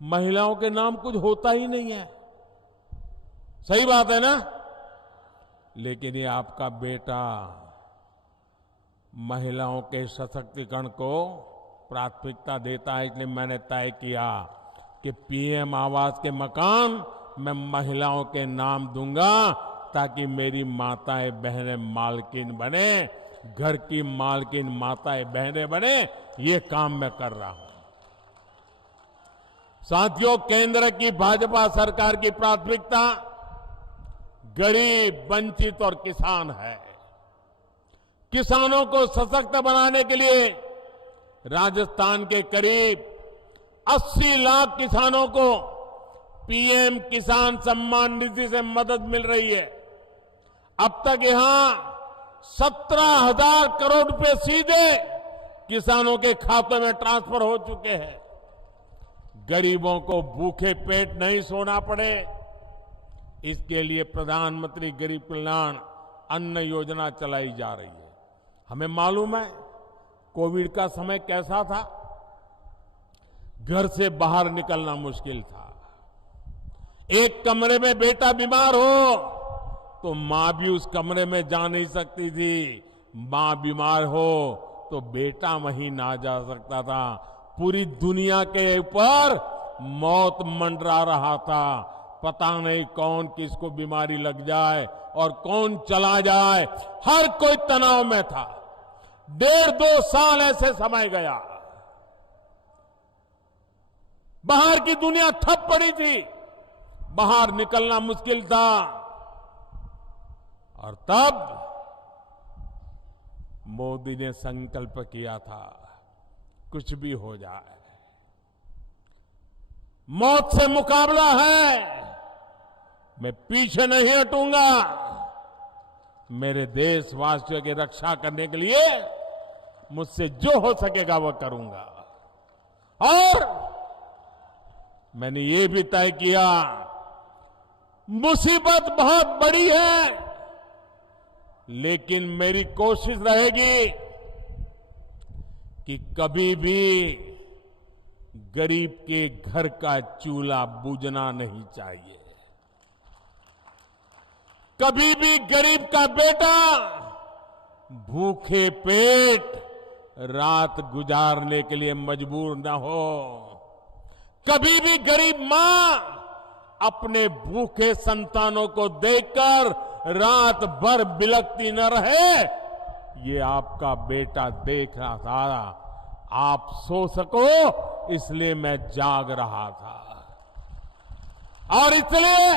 महिलाओं के नाम कुछ होता ही नहीं है। सही बात है ना? लेकिन ये आपका बेटा महिलाओं के सशक्तिकरण को प्राथमिकता देता है, इसलिए मैंने तय किया कि पीएम आवास के मकान मैं महिलाओं के नाम दूंगा, ताकि मेरी माताएं बहनें मालकिन बने, घर की मालकिन माताएं बहनें बने। ये काम मैं कर रहा हूं। साथियों, केंद्र की भाजपा सरकार की प्राथमिकता गरीब, वंचित और किसान है। किसानों को सशक्त बनाने के लिए राजस्थान के करीब 80 लाख किसानों को पीएम किसान सम्मान निधि से मदद मिल रही है। अब तक यहां 17,000 करोड़ रुपए सीधे किसानों के खातों में ट्रांसफर हो चुके हैं। गरीबों को भूखे पेट नहीं सोना पड़े, इसके लिए प्रधानमंत्री गरीब कल्याण अन्न योजना चलाई जा रही है। हमें मालूम है कोविड का समय कैसा था। घर से बाहर निकलना मुश्किल था। एक कमरे में बेटा बीमार हो तो मां भी उस कमरे में जा नहीं सकती थी। मां बीमार हो तो बेटा वहीं ना जा सकता था। पूरी दुनिया के ऊपर मौत मंडरा रहा था। पता नहीं कौन किसको बीमारी लग जाए और कौन चला जाए। हर कोई तनाव में था। 1.5-2 साल ऐसे समय गया। बाहर की दुनिया ठप पड़ी थी, बाहर निकलना मुश्किल था। और तब मोदी ने संकल्प किया था, कुछ भी हो जाए, मौत से मुकाबला है, मैं पीछे नहीं हटूंगा। मेरे देशवासियों की रक्षा करने के लिए मुझसे जो हो सकेगा वो करूंगा। और मैंने ये भी तय किया, मुसीबत बहुत बड़ी है, लेकिन मेरी कोशिश रहेगी कि कभी भी गरीब के घर का चूल्हा बुझना नहीं चाहिए। कभी भी गरीब का बेटा भूखे पेट रात गुजारने के लिए मजबूर न हो। कभी भी गरीब मां अपने भूखे संतानों को देखकर रात भर बिलखती न रहे। ये आपका बेटा देख रहा था, आप सो सको इसलिए मैं जाग रहा था। और इसलिए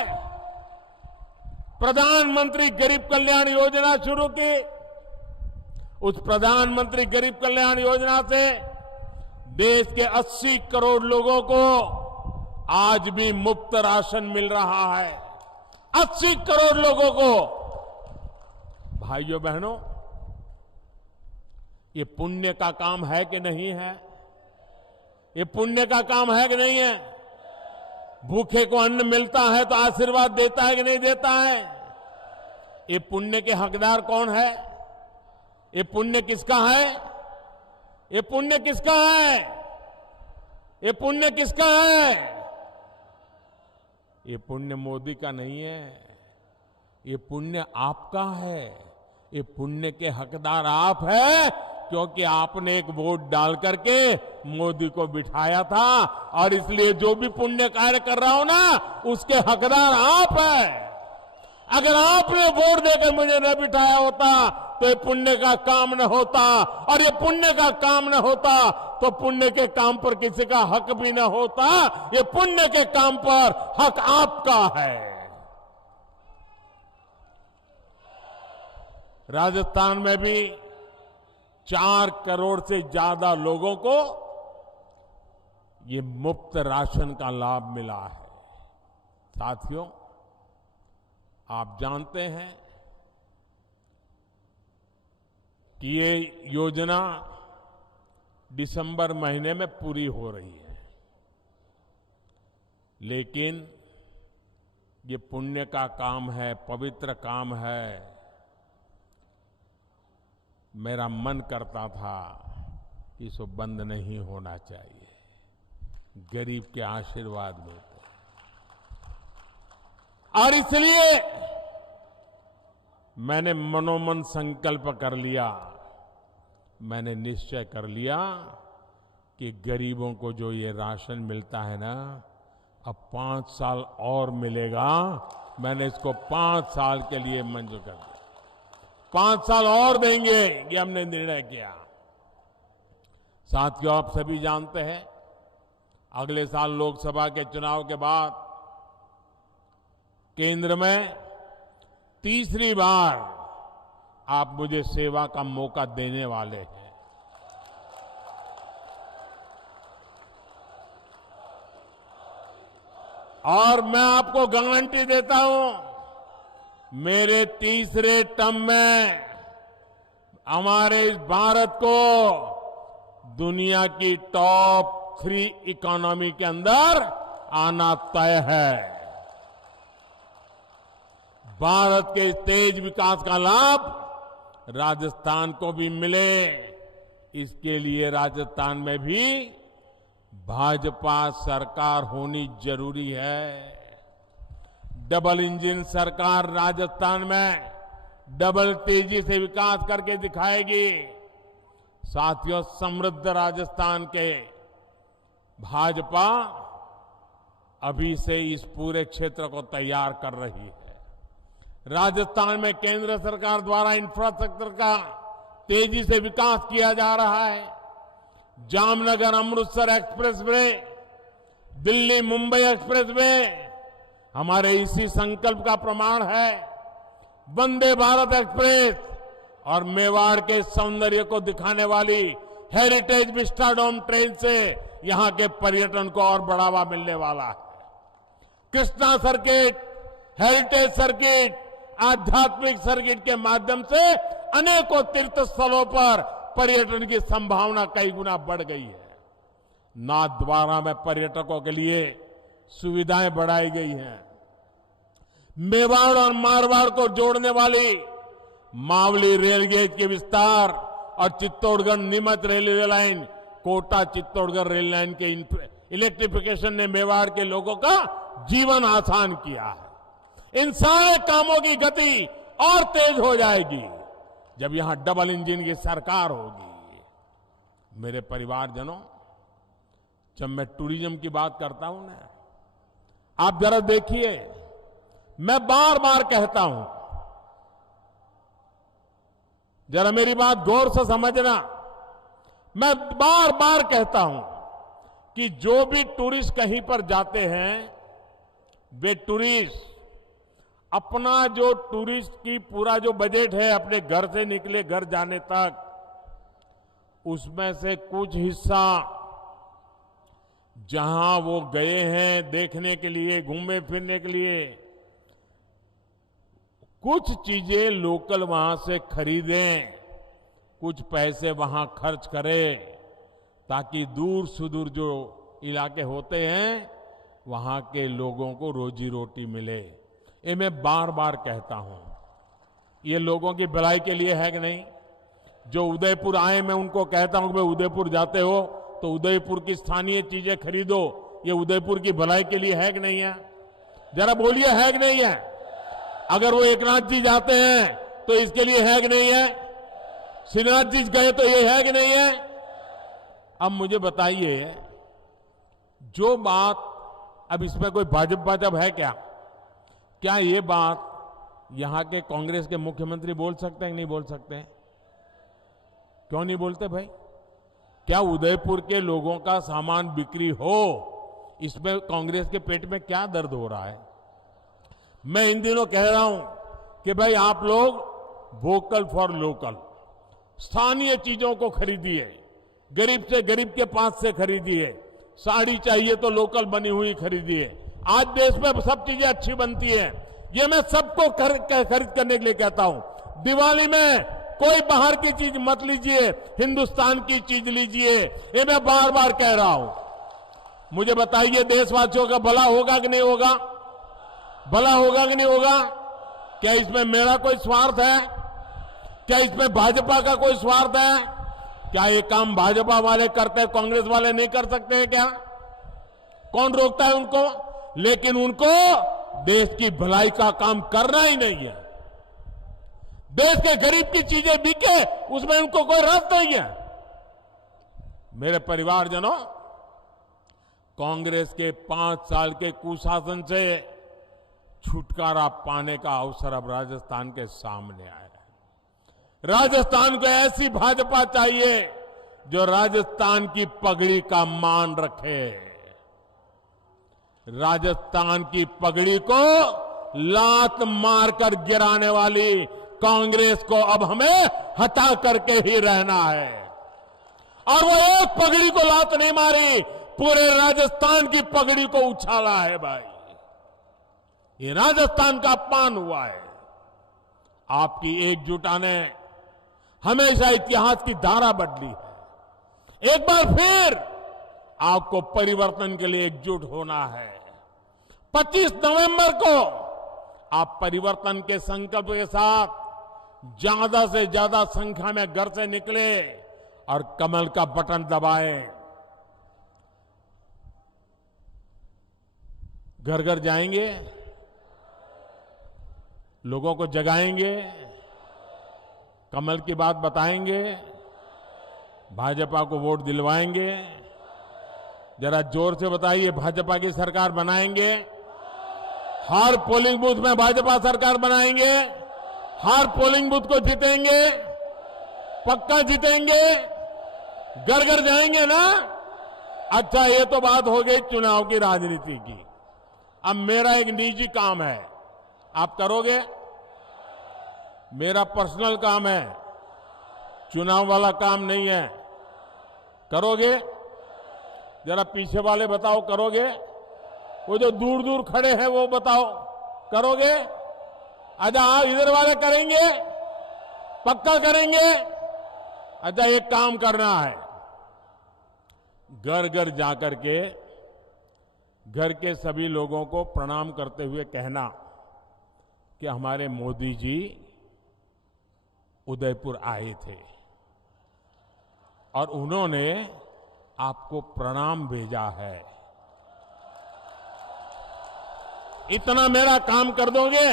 प्रधानमंत्री गरीब कल्याण योजना शुरू की। उस प्रधानमंत्री गरीब कल्याण योजना से देश के 80 करोड़ लोगों को आज भी मुफ्त राशन मिल रहा है। 80 करोड़ लोगों को। भाइयों बहनों, ये पुण्य का काम है कि नहीं है? ये पुण्य का काम है कि नहीं है? भूखे को अन्न मिलता है तो आशीर्वाद देता है कि नहीं देता है? ये पुण्य के हकदार कौन है? ये पुण्य किसका है? ये पुण्य किसका है? ये पुण्य किसका है? ये पुण्य मोदी का नहीं है। ये पुण्य आपका है। ये पुण्य के हकदार आप हैं, क्योंकि आपने एक वोट डाल करके मोदी को बिठाया था। और इसलिए जो भी पुण्य कार्य कर रहा हो ना, उसके हकदार आप हैं। अगर आपने वोट देकर मुझे न बिठाया होता तो ये पुण्य का काम न होता, और ये पुण्य का काम न होता तो पुण्य के काम पर किसी का हक भी न होता। ये पुण्य के काम पर हक आपका है। राजस्थान में भी 4 करोड़ से ज्यादा लोगों को ये मुफ्त राशन का लाभ मिला है। साथियों, आप जानते हैं कि ये योजना दिसंबर महीने में पूरी हो रही है, लेकिन ये पुण्य का काम है, पवित्र काम है। मेरा मन करता था कि इसको बंद नहीं होना चाहिए। गरीब के आशीर्वाद मिलते हैं। और इसलिए मैंने मनोमन संकल्प कर लिया, मैंने निश्चय कर लिया कि गरीबों को जो ये राशन मिलता है ना, अब 5 साल और मिलेगा। मैंने इसको 5 साल के लिए मंजूर कर दिया। 5 साल और देंगे, ये हमने निर्णय किया। साथियों, आप सभी जानते हैं अगले साल लोकसभा के चुनाव के बाद केंद्र में तीसरी बार आप मुझे सेवा का मौका देने वाले हैं। और मैं आपको गारंटी देता हूं, मेरे तीसरे टर्म में हमारे इस भारत को दुनिया की टॉप 3 इकोनॉमी के अंदर आना तय है। भारत के तेज विकास का लाभ राजस्थान को भी मिले, इसके लिए राजस्थान में भी भाजपा सरकार होनी जरूरी है। डबल इंजन सरकार राजस्थान में डबल तेजी से विकास करके दिखाएगी। साथियों, समृद्ध राजस्थान के भाजपा अभी से इस पूरे क्षेत्र को तैयार कर रही है। राजस्थान में केंद्र सरकार द्वारा इंफ्रास्ट्रक्चर का तेजी से विकास किया जा रहा है। जामनगर अमृतसर एक्सप्रेसवे, दिल्ली मुंबई एक्सप्रेसवे हमारे इसी संकल्प का प्रमाण है। वंदे भारत एक्सप्रेस और मेवाड़ के सौंदर्य को दिखाने वाली हेरिटेज विस्टाडोम ट्रेन से यहां के पर्यटन को और बढ़ावा मिलने वाला है। कृष्णा सर्किट, हेरिटेज सर्किट, आध्यात्मिक सर्किट के माध्यम से अनेकों तीर्थ स्थलों पर पर्यटन की संभावना कई गुना बढ़ गई है। नाथद्वारा में पर्यटकों के लिए सुविधाएं बढ़ाई गई हैं। मेवाड़ और मारवाड़ को जोड़ने वाली मावली रेल गेज के विस्तार और Chittorgarh Neemuch railway line Kota Chittorgarh rail line के इलेक्ट्रिफिकेशन ने मेवाड़ के लोगों का जीवन आसान किया है। इन सारे कामों की गति और तेज हो जाएगी जब यहां डबल इंजन की सरकार होगी। मेरे परिवारजनों, जब मैं टूरिज्म की बात करता हूं ना, आप जरा देखिए, मैं बार बार कहता हूं, जरा मेरी बात गौर से समझना, मैं बार बार कहता हूं कि जो भी टूरिस्ट कहीं पर जाते हैं, वे टूरिस्ट अपना जो टूरिस्ट की पूरा जो बजट है अपने घर से निकले घर जाने तक, उसमें से कुछ हिस्सा जहां वो गए हैं देखने के लिए, घूमने फिरने के लिए, कुछ चीजें लोकल वहां से खरीदें, कुछ पैसे वहां खर्च करें, ताकि दूर सुदूर जो इलाके होते हैं वहां के लोगों को रोजी रोटी मिले। ये मैं बार बार कहता हूं, ये लोगों की भलाई के लिए है कि नहीं? जो उदयपुर आए, मैं उनको कहता हूं कि भाई उदयपुर जाते हो तो उदयपुर की स्थानीय चीजें खरीदो, ये उदयपुर की भलाई के लिए है कि नहीं है? जरा बोलिए, है कि नहीं है? अगर वो एकनाथ जी जाते हैं तो इसके लिए है कि नहीं है? श्रीनाथ जी गए तो ये है कि नहीं है? अब मुझे बताइए, जो बात, अब इसमें कोई भाजपा है क्या? क्या ये बात यहां के कांग्रेस के मुख्यमंत्री बोल सकते हैं कि नहीं बोल सकते हैं? क्यों नहीं बोलते भाई? क्या उदयपुर के लोगों का सामान बिक्री हो, इसमें कांग्रेस के पेट में क्या दर्द हो रहा है? मैं इन दिनों कह रहा हूं कि भाई आप लोग वोकल फॉर लोकल, स्थानीय चीजों को खरीदिए, गरीब से गरीब के पास से खरीदिए, साड़ी चाहिए तो लोकल बनी हुई खरीदिए। आज देश में सब चीजें अच्छी बनती है, ये मैं सबको खरीद करने के लिए कहता हूं। दिवाली में कोई बाहर की चीज मत लीजिए, हिंदुस्तान की चीज लीजिए, ये मैं बार बार कह रहा हूं। मुझे बताइए, देशवासियों का भला होगा कि नहीं होगा? भला होगा कि नहीं होगा? क्या इसमें मेरा कोई स्वार्थ है? क्या इसमें भाजपा का कोई स्वार्थ है? क्या ये काम भाजपा वाले करते हैं, कांग्रेस वाले नहीं कर सकते हैं क्या? कौन रोकता है उनको? लेकिन उनको देश की भलाई का काम करना ही नहीं है। देश के गरीब की चीजें बिके, उसमें उनको कोई रस नहीं है। मेरे परिवारजनों, कांग्रेस के 5 साल के कुशासन से छुटकारा पाने का अवसर अब राजस्थान के सामने आया है। राजस्थान को ऐसी भाजपा चाहिए जो राजस्थान की पगड़ी का मान रखे। राजस्थान की पगड़ी को लात मारकर गिराने वाली कांग्रेस को अब हमें हटा करके ही रहना है। और वो एक पगड़ी को लात नहीं मारी, पूरे राजस्थान की पगड़ी को उछाला है भाई। ये राजस्थान का अपमान हुआ है। आपकी एकजुटता ने हमेशा इतिहास की धारा बदली है। एक बार फिर आपको परिवर्तन के लिए एकजुट होना है। 25 नवंबर को आप परिवर्तन के संकल्प के साथ ज्यादा से ज्यादा संख्या में घर से निकले और कमल का बटन दबाएं। घर घर जाएंगे, लोगों को जगाएंगे, कमल की बात बताएंगे, भाजपा को वोट दिलवाएंगे। जरा जोर से बताइए, भाजपा की सरकार बनाएंगे? हर पोलिंग बूथ में भाजपा सरकार बनाएंगे? हर पोलिंग बूथ को जीतेंगे? पक्का जीतेंगे? घर घर जाएंगे ना? अच्छा, ये तो बात हो गई चुनाव की राजनीति की। अब मेरा एक निजी काम है, आप करोगे? मेरा पर्सनल काम है, चुनाव वाला काम नहीं है। करोगे? जरा पीछे वाले बताओ, करोगे? वो जो दूर दूर खड़े हैं वो बताओ, करोगे? अच्छा, इधर वाले करेंगे? पक्का करेंगे? अच्छा, एक काम करना है, घर घर जाकर के घर के सभी लोगों को प्रणाम करते हुए कहना कि हमारे मोदी जी उदयपुर आए थे और उन्होंने आपको प्रणाम भेजा है। इतना मेरा काम कर दोगे,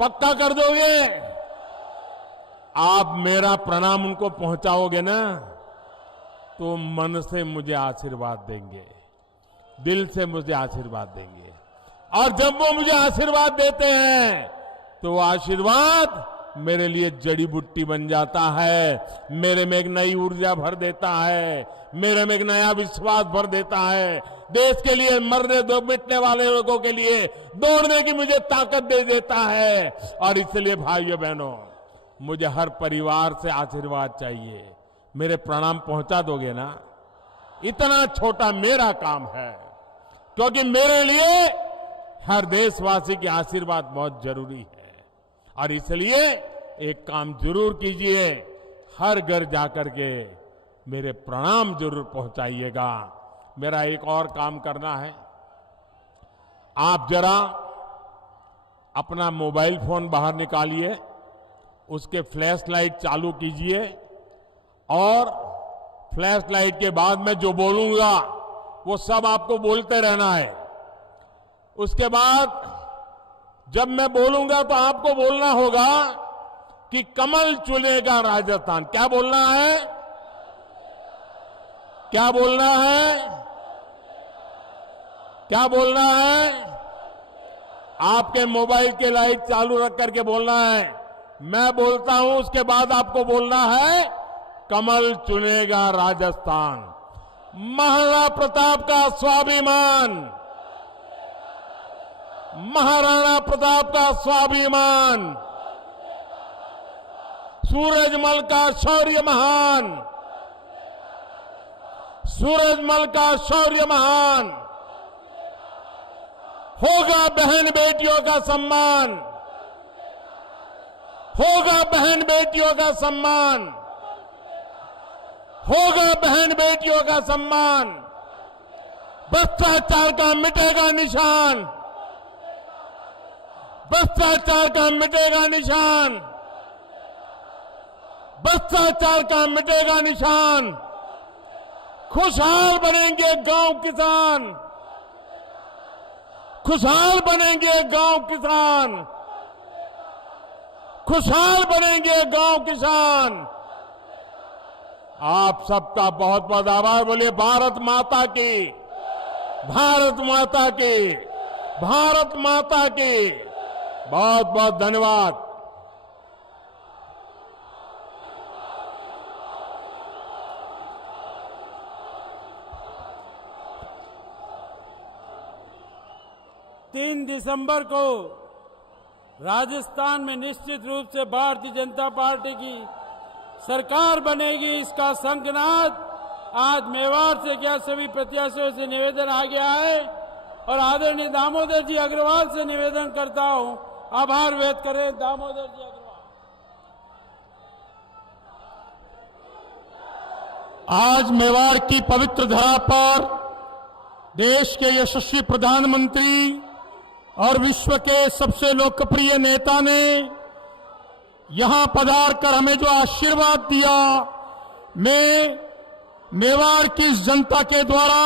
पक्का कर दोगे? आप मेरा प्रणाम उनको पहुंचाओगे ना, तो मन से मुझे आशीर्वाद देंगे, दिल से मुझे आशीर्वाद देंगे। और जब वो मुझे आशीर्वाद देते हैं तो वो आशीर्वाद मेरे लिए जड़ी बूटी बन जाता है, मेरे में एक नई ऊर्जा भर देता है, मेरे में एक नया विश्वास भर देता है, देश के लिए मरने दो मिटने वाले लोगों के लिए दौड़ने की मुझे ताकत दे देता है। और इसलिए भाइयों बहनों, मुझे हर परिवार से आशीर्वाद चाहिए। मेरे प्रणाम पहुंचा दोगे ना? इतना छोटा मेरा काम है, क्योंकि मेरे लिए हर देशवासी के आशीर्वाद बहुत जरूरी है। और इसलिए एक काम जरूर कीजिए, हर घर जाकर के मेरे प्रणाम जरूर पहुंचाइएगा। मेरा एक और काम करना है, आप जरा अपना मोबाइल फोन बाहर निकालिए, उसके फ्लैश लाइट चालू कीजिए और फ्लैश लाइट के बाद मैं जो बोलूंगा वो सब आपको बोलते रहना है। उसके बाद जब मैं बोलूंगा तो आपको बोलना होगा कि कमल चुनेगा राजस्थान। क्या बोलना है? क्या बोलना है? क्या बोलना है? आपके मोबाइल के लाइट चालू रख करके बोलना है। मैं बोलता हूं, उसके बाद आपको बोलना है कमल चुनेगा राजस्थान। महाराणा प्रताप का स्वाभिमान, महाराणा प्रताप का स्वाभिमान, सूरजमल का शौर्य महान, सूरजमल का शौर्य महान। होगा बहन बेटियों का सम्मान, होगा बहन बेटियों का सम्मान, होगा बहन बेटियों का सम्मान। भ्रष्टाचार का मिटेगा निशान, भ्रष्टाचार का मिटेगा निशान, भ्रष्टाचार का मिटेगा निशान। खुशहाल बनेंगे गांव किसान, खुशहाल बनेंगे गांव किसान, खुशहाल बनेंगे गांव किसान। आप सबका बहुत बहुत आभार। बोलिए भारत माता की, भारत माता की, भारत माता की। बहुत बहुत धन्यवाद। तीन दिसंबर को राजस्थान में निश्चित रूप से भारतीय जनता पार्टी की सरकार बनेगी, इसका शंखनाद आज मेवाड़ से क्या सभी प्रत्याशियों से निवेदन आ गया है। और आदरणीय दामोदर जी अग्रवाल से निवेदन करता हूं, आभार व्यक्त करें दामोदर जी अग्रवाल। आज मेवाड़ की पवित्र धरा पर देश के यशस्वी प्रधानमंत्री और विश्व के सबसे लोकप्रिय नेता ने यहां पधार कर हमें जो आशीर्वाद दिया, मैं मेवाड़ की इस जनता के द्वारा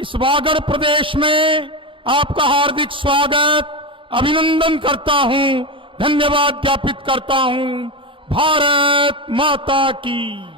इस वागड़ प्रदेश में आपका हार्दिक स्वागत, अभिनंदन करता हूं, धन्यवाद ज्ञापित करता हूं। भारत माता की।